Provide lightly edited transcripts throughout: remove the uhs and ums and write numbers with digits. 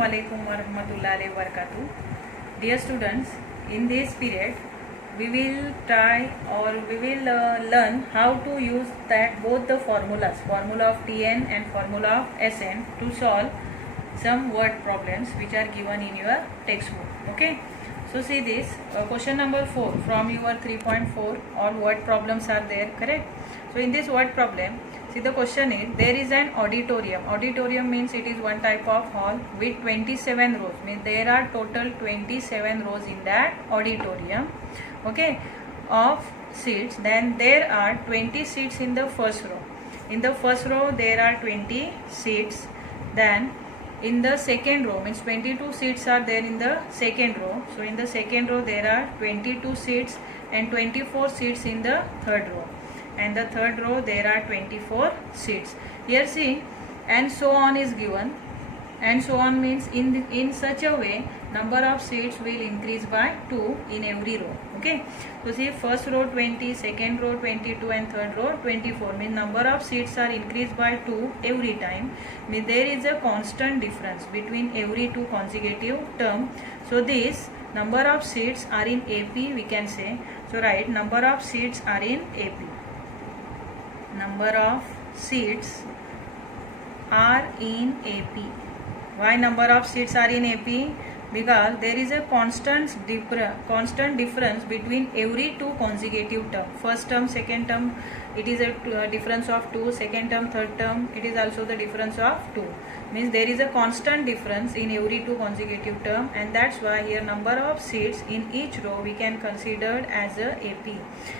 Assalamualaikum warahmatullahi wabarakatuh. Dear students, in this period we will learn how to use that both the formulas, formula of Tn and formula of Sn, to solve some word problems which are given in your textbook. Okay, so see this question number 4 from your 3.4. all word problems are there, correct? So in this word problem, see the question is, there is an auditorium. Auditorium means it is one type of hall with 27 rows, means there are total 27 rows in that auditorium, okay, of seats. Then there are 20 seats in the first row. In the first row there are 20 seats. Then in the second row, means 22 seats are there in the second row. So in the second row there are 22 seats and 24 seats in the third row. And the third row there are 24 seats. Here see, and so on is given. And so on means in such a way number of seats will increase by 2 in every row. Okay, so see, first row 20, second row 22 and third row 24, means number of seats are increased by 2 every time. Means there is a constant difference between every two consecutive term. So this number of seats are in AP, we can say. So write, number of seats are in AP. Number of seats are in AP. Why number of seats are in AP? Because there is a constant difference between every two consecutive term. First term, second term, it is a difference of 2. Second term, third term, it is also the difference of 2. Means there is a constant difference in every two consecutive term, and that's why here number of seats in each row we can consider as a AP.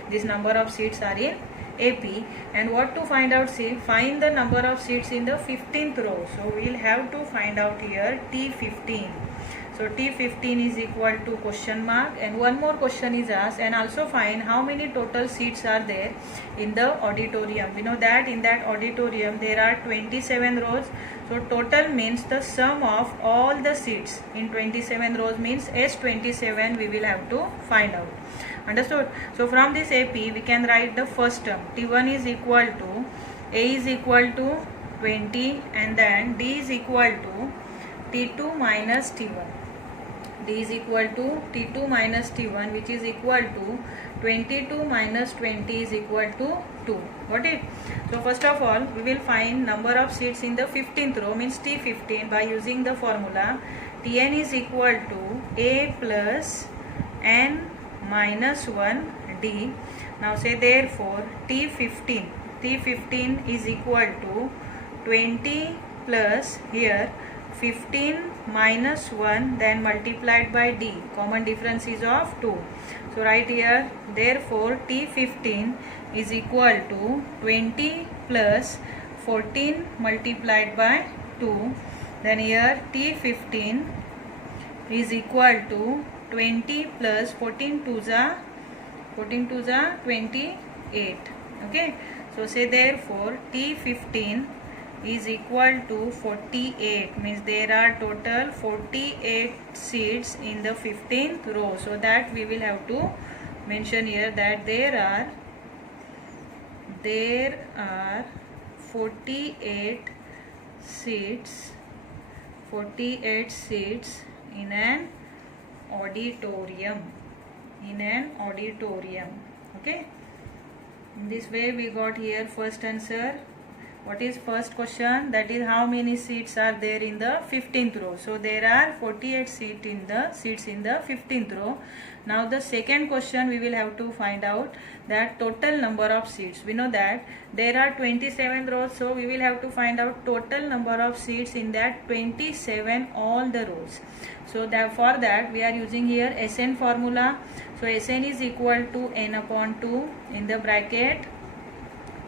This number of seats are in AP. And what to find out? See, find the number of seats in the 15th row. So we will have to find out here T15. So T15 is equal to question mark, and one more question is asked, and also find how many total seats are there in the auditorium. We know that in that auditorium there are 27 rows. So total means the sum of all the seats in 27 rows means S27 we will have to find out. Understood? So from this AP we can write the first term. T1 is equal to, A is equal to 20, and then D is equal to T2 minus T1. D is equal to T2 minus T1, which is equal to 22 minus 20 is equal to 2. Got it? So first of all we will find number of seats in the 15th row, means T15, by using the formula Tn is equal to A plus N minus 1 D. Now say therefore T15 is equal to 20 plus here 15 minus 1, then multiplied by D. Common difference is of 2. So right here, therefore T15 is equal to 20 plus 14 multiplied by 2. Then here T15 is equal to 20 plus 14 2s are 28. Okay, so say therefore T15 is equal to 48, means there are total 48 seats in the 15th row. So that we will have to mention here that there are 48 seats in an auditorium. Okay, in this way we got here first answer. What is first question? That is, how many seats are there in the 15th row? So there are 48 seats in the 15th row. Now the second question we will have to find out that total number of seats. We know that there are 27 rows, so we will have to find out total number of seats in that 27 all the rows. So for that we are using here Sn formula. So Sn is equal to n upon 2 in the bracket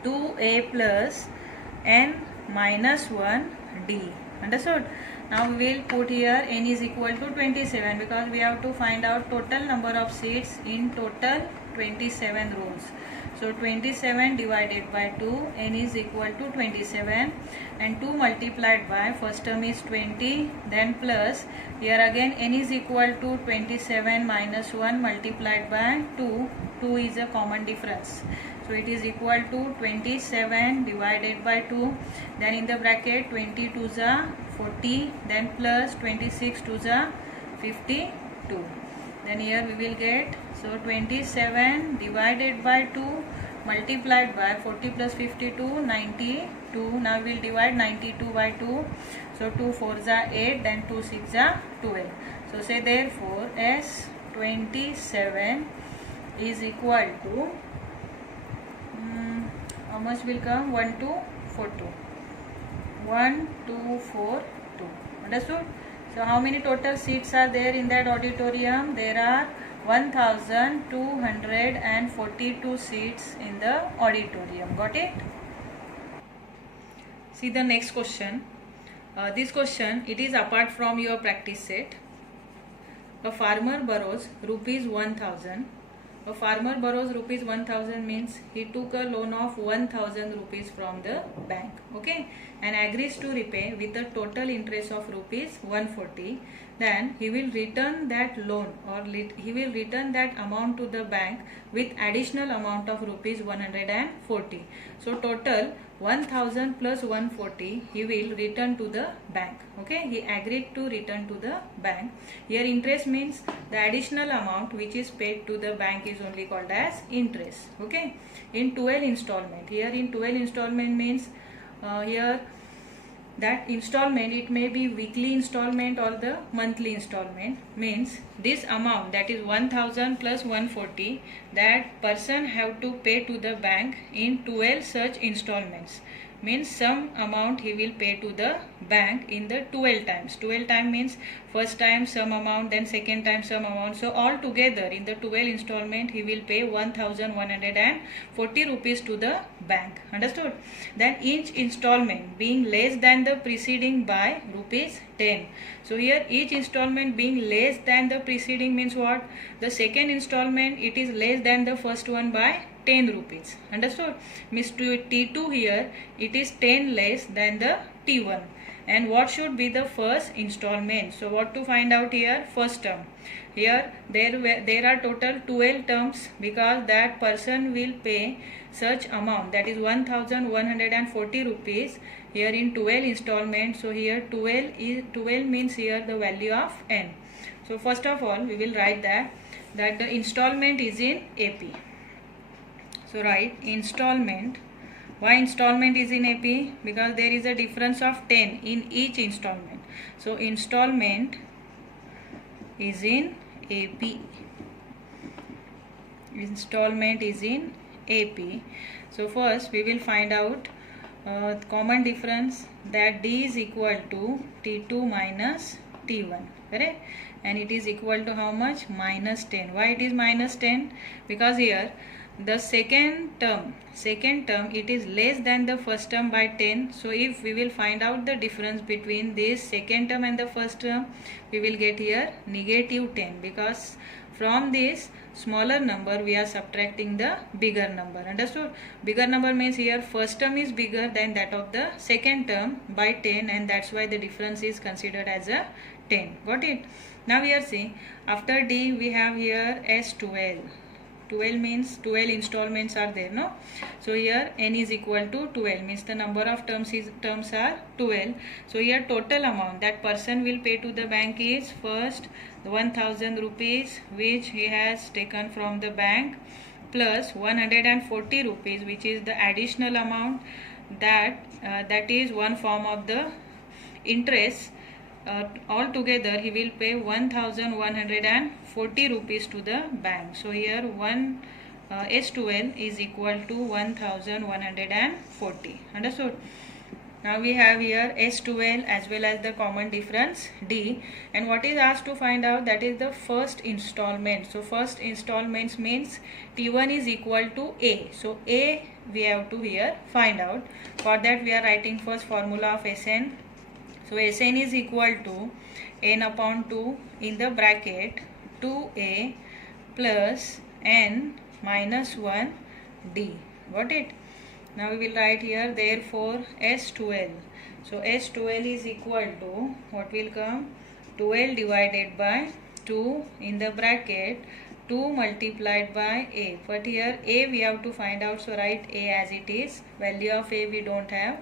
2a plus n minus 1 D. Understood? Now we will put here n is equal to 27, because we have to find out total number of seats in total 27 rows. So 27 divided by 2, n is equal to 27, and 2 multiplied by first term is 20, then plus here again n is equal to 27 minus 1 multiplied by 2. 2 is a common difference. So it is equal to 27 divided by 2. Then in the bracket 22s are 40, then plus 26 to the 52. Then here we will get, so 27 divided by 2 multiplied by 40 plus 52, 92. Now we will divide 92 by 2. So 2 4 is 8, then 2 6 is 12. So say therefore S27 is equal to, how much will come? 1242. 1242. Understood? So how many total seats are there in that auditorium? There are 1242 seats in the auditorium. Got it? See the next question. This question, it is apart from your practice set. A farmer borrows rupees 1000. A farmer borrows rupees 1000 means he took a loan of 1000 rupees from the bank, okay, and agrees to repay with a total interest of rupees 140. Then he will return that loan, or he will return that amount to the bank with additional amount of rupees 140. So total 1000 plus 140 he will return to the bank. Okay, he agreed to return to the bank. Here interest means the additional amount which is paid to the bank is only called as interest. Okay, in 12 installment. Here in 12 installment means here that installment, it may be weekly installment or the monthly installment. Means this amount, that is 1000 plus 140, that person have to pay to the bank in 12 such installments. Means some amount he will pay to the bank in the 12 times. 12 time means first time some amount, then second time some amount. So all together in the 12 installment he will pay 1140 rupees to the bank. Understood? Then each installment being less than the preceding by rupees 10. So here each installment being less than the preceding means what? The second installment it is less than the first one by 10 rupees. Understood? Means T2 here it is 10 less than the T1. And what should be the first installment? So what to find out here? First term. Here there are total 12 terms, because that person will pay such amount, that is 1140 rupees here in 12 installments. So here 12 means here the value of n. So first of all we will write that the installment is in AP. So write installment. Why installment is in AP? Because there is a difference of 10 in each installment. So installment is in AP. Installment is in AP. So first we will find out common difference, that D is equal to T2 minus T1. Correct? And it is equal to how much? Minus 10. Why it is minus 10? Because here the second term it is less than the first term by 10. So if we will find out the difference between this second term and the first term, we will get here negative 10, because from this smaller number we are subtracting the bigger number. Understood? Bigger number means here first term is bigger than that of the second term by 10, and that's why the difference is considered as a 10. Got it? Now we are seeing after D we have here S12. 12 means 12 installments are there, no? So here n is equal to 12, means the number of terms are 12. So here total amount that person will pay to the bank is first the 1000 rupees which he has taken from the bank, plus 140 rupees which is the additional amount that is one form of the interest. Altogether he will pay 1140 rupees to the bank. So here S12 is equal to 1140. Understood? Now we have here S12 as well as the common difference D, and what is asked to find out, that is the first installment. So first installments means T1 is equal to A. So A we have to here find out. For that we are writing first formula of Sn. So Sn is equal to n upon 2 in the bracket 2a plus n minus 1 d. Got it? Now we will write here therefore S12. So S12 is equal to, what will come? 12 divided by 2 in the bracket 2 multiplied by a. But here a we have to find out, so write a as it is. Value of a we don't have.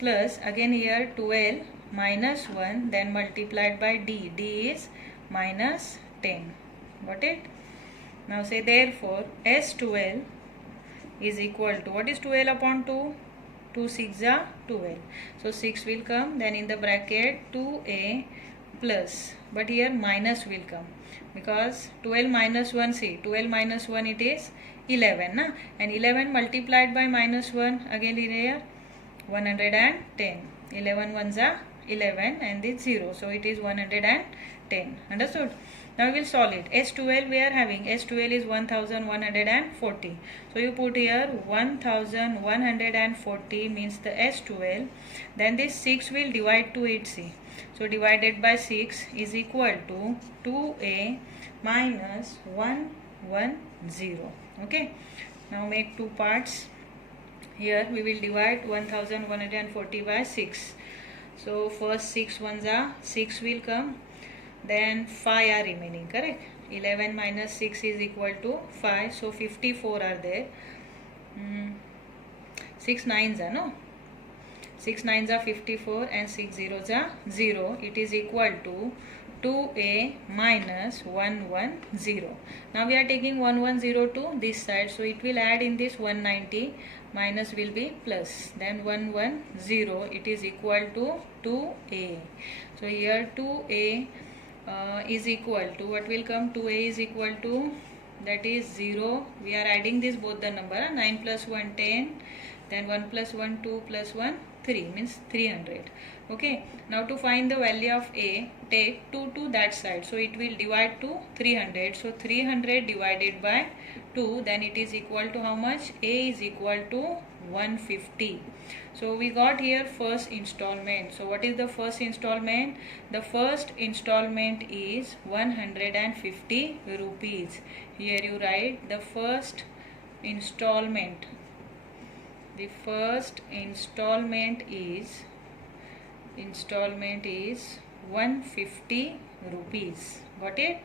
plus again here 12 minus 1, then multiplied by d. d is minus 10. Got it? Now say therefore S12 is equal to, what is 12 upon 2? 2 6 are 12. So 6 will come, then in the bracket 2a plus, but here minus will come because 12 minus 1, see 12 minus 1 it is 11 na? And 11 multiplied by minus 1, again here 110. 11 ones are 11 and this 0, so it is 110. Understood? Now we will solve it. S12 we are having, S12 is 1140. So you put here 1140 means the S12. Then this 6 will divide to it, see. So divided by 6 is equal to 2a minus 110. Okay. Now make two parts. Here we will divide 1140 by 6. So first 6 ones are 6 will come. Then 5 are remaining, correct? 11 minus 6 is equal to 5. So 54 are there. 6 nines are, no? 6 nines are 54 and 6 zeros are 0. It is equal to 2a minus 110. Now we are taking 110 to this side. So it will add in this 190. Minus will be plus. Then 110. It is equal to 2a. So here 2a is equal to, what will come? 2a is equal to, that is 0. We are adding this both the number, 9 plus 1 10, then 1 plus 1 2 plus 1 3, means 300. Okay, now to find the value of a, take 2 to that side, so it will divide to 300. So 300 divided by 2, then it is equal to how much? A is equal to 150. So we got here first installment. So what is the first installment? The first installment is 150 rupees. Here you write the first installment. The first installment is 150 rupees. Got it?